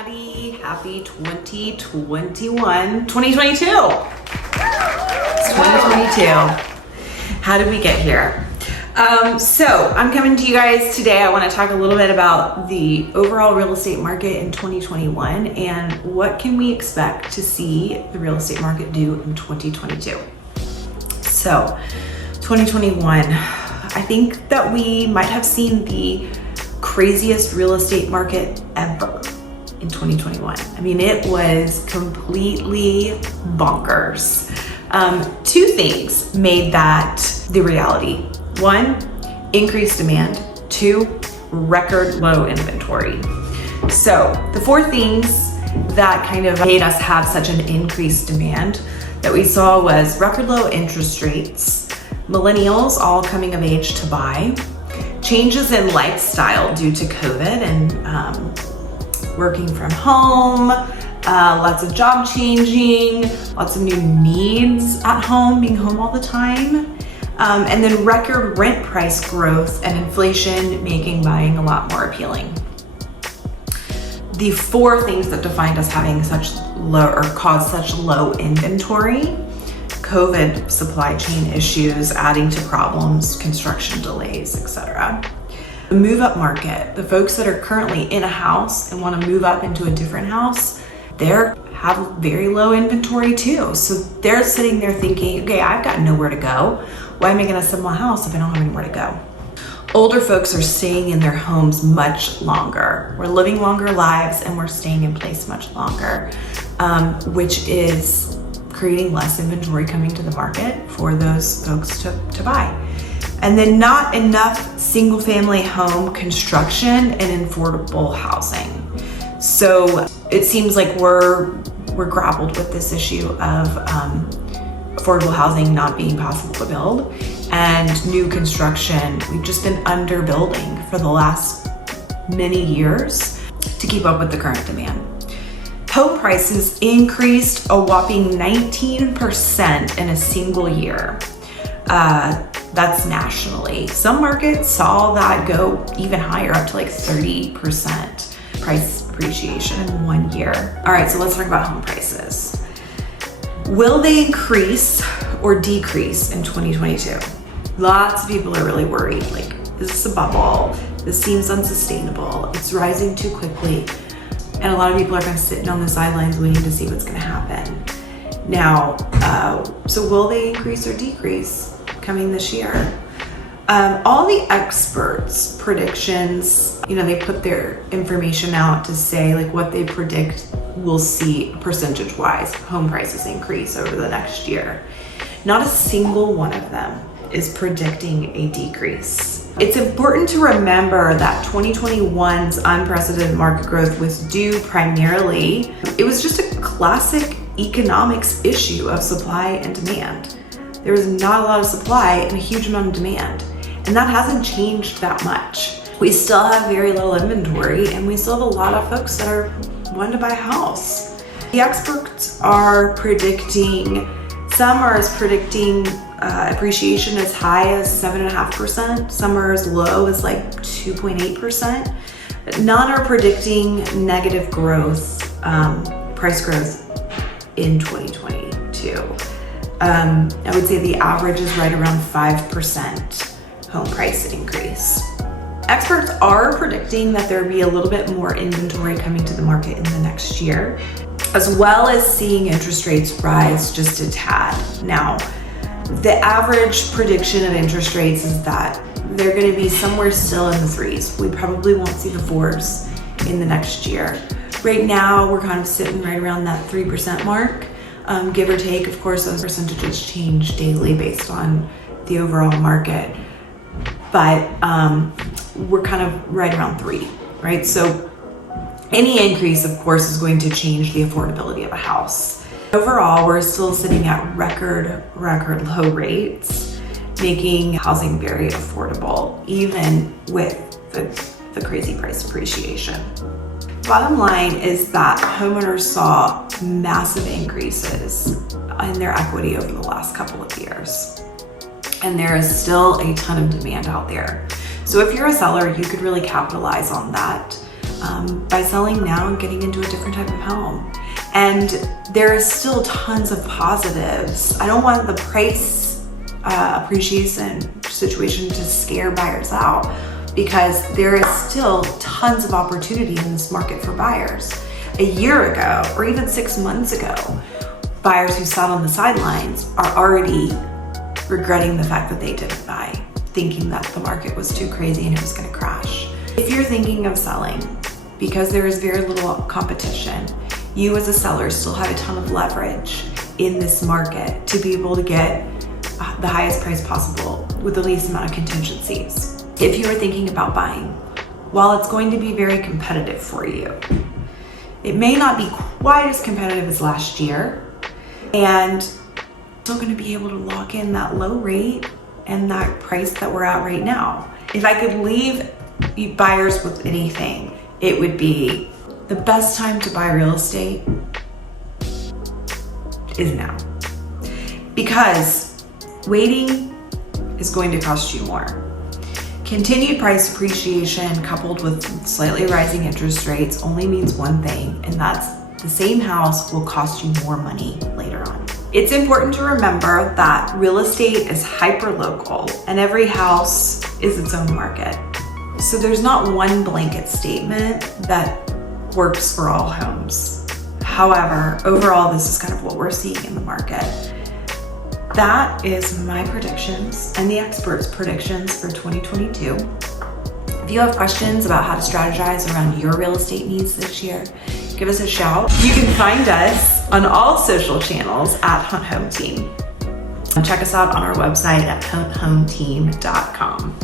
everybody. Happy 2021. 2022. It's 2022. How did we get here? So I'm coming to you guys today. I want to talk a little bit about the overall real estate market in 2021 and what can we expect to see the real estate market do in 2022. So 2021, I think that we might have seen the craziest real estate market ever in 2021. I mean, it was completely bonkers. Two things made that the reality. One, increased demand. Two, record low inventory. So the four things that kind of made us have such an increased demand that we saw was record low interest rates, millennials all coming of age to buy, changes in lifestyle due to COVID and working from home, lots of job changing, lots of new needs at home, being home all the time, and then record rent price growth and inflation making buying a lot more appealing. The four things that defined us having such low or caused such low inventory: COVID, supply chain issues adding to problems, construction delays, etc. The move-up market, the folks that are currently in a house and want to move up into a different house, they have very low inventory too. So they're sitting there thinking, okay, I've got nowhere to go. Why am I going to sell my house if I don't have anywhere to go? Older folks are staying in their homes much longer. We're living longer lives and we're staying in place much longer, which is creating less inventory coming to the market for those folks to buy. And then not enough single family home construction and affordable housing. So it seems like we're grappled with this issue of affordable housing not being possible to build, and new construction. We've just been underbuilding for the last many years to keep up with the current demand. Home prices increased a whopping 19% in a single year. That's nationally. Some markets saw that go even higher, up to like 30% price appreciation in 1 year. All right, so let's talk about home prices. Will they increase or decrease in 2022? Lots of people are really worried. Like, is this a bubble? This seems unsustainable. It's rising too quickly. And a lot of people are kind of sitting on the sidelines waiting to see what's going to happen. Now, so will they increase or decrease coming this year? All the experts' predictions, they put their information out to say like what they predict we'll see percentage-wise home prices increase over the next year. Not a single one of them is predicting a decrease. It's important to remember that 2021's unprecedented market growth was due primarily, it was just a classic economics issue of supply and demand. There was not a lot of supply and a huge amount of demand, and that hasn't changed that much. We still have very little inventory, and we still have a lot of folks that are wanting to buy a house. The experts are predicting, some are predicting appreciation as high as 7.5%, some are as low as like 2.8%. None are predicting negative growth, price growth in 2022. I would say the average is right around 5% home price increase. Experts are predicting that there will be a little bit more inventory coming to the market in the next year, as well as seeing interest rates rise just a tad. Now, the average prediction of interest rates is that they're going to be somewhere still in the threes. We probably won't see the fours in the next year. Right now, we're kind of sitting right around that 3% mark, give or take. Of course, those percentages change daily based on the overall market, but we're kind of right around 3, right? So any increase, of course, is going to change the affordability of a house. Overall, we're still sitting at record low rates, making housing very affordable, even with the crazy price appreciation. Bottom line is that homeowners saw massive increases in their equity over the last couple of years. And there is still a ton of demand out there. So if you're a seller, you could really capitalize on that. by selling now and getting into a different type of home. And there is still tons of positives. I don't want the price appreciation situation to scare buyers out, because there is still tons of opportunity in this market for buyers. A year ago, or even 6 months ago, buyers who sat on the sidelines are already regretting the fact that they didn't buy, thinking that the market was too crazy and it was gonna crash. If you're thinking of selling, because there is very little competition, you as a seller still have a ton of leverage in this market to be able to get the highest price possible with the least amount of contingencies. If you are thinking about buying, while it's going to be very competitive for you, it may not be quite as competitive as last year, and still going to be able to lock in that low rate and that price that we're at right now. If I could leave buyers with anything, it would be the best time to buy real estate is now, because waiting is going to cost you more. Continued price appreciation coupled with slightly rising interest rates only means one thing, and that's the same house will cost you more money later on. It's important to remember that real estate is hyper-local and every house is its own market. So there's not one blanket statement that works for all homes. However, overall, this is kind of what we're seeing in the market. That is my predictions and the experts' predictions for 2022. If you have questions about how to strategize around your real estate needs this year, give us a shout. You can find us on all social channels at Hunt Home Team. Check us out on our website at hunthometeam.com.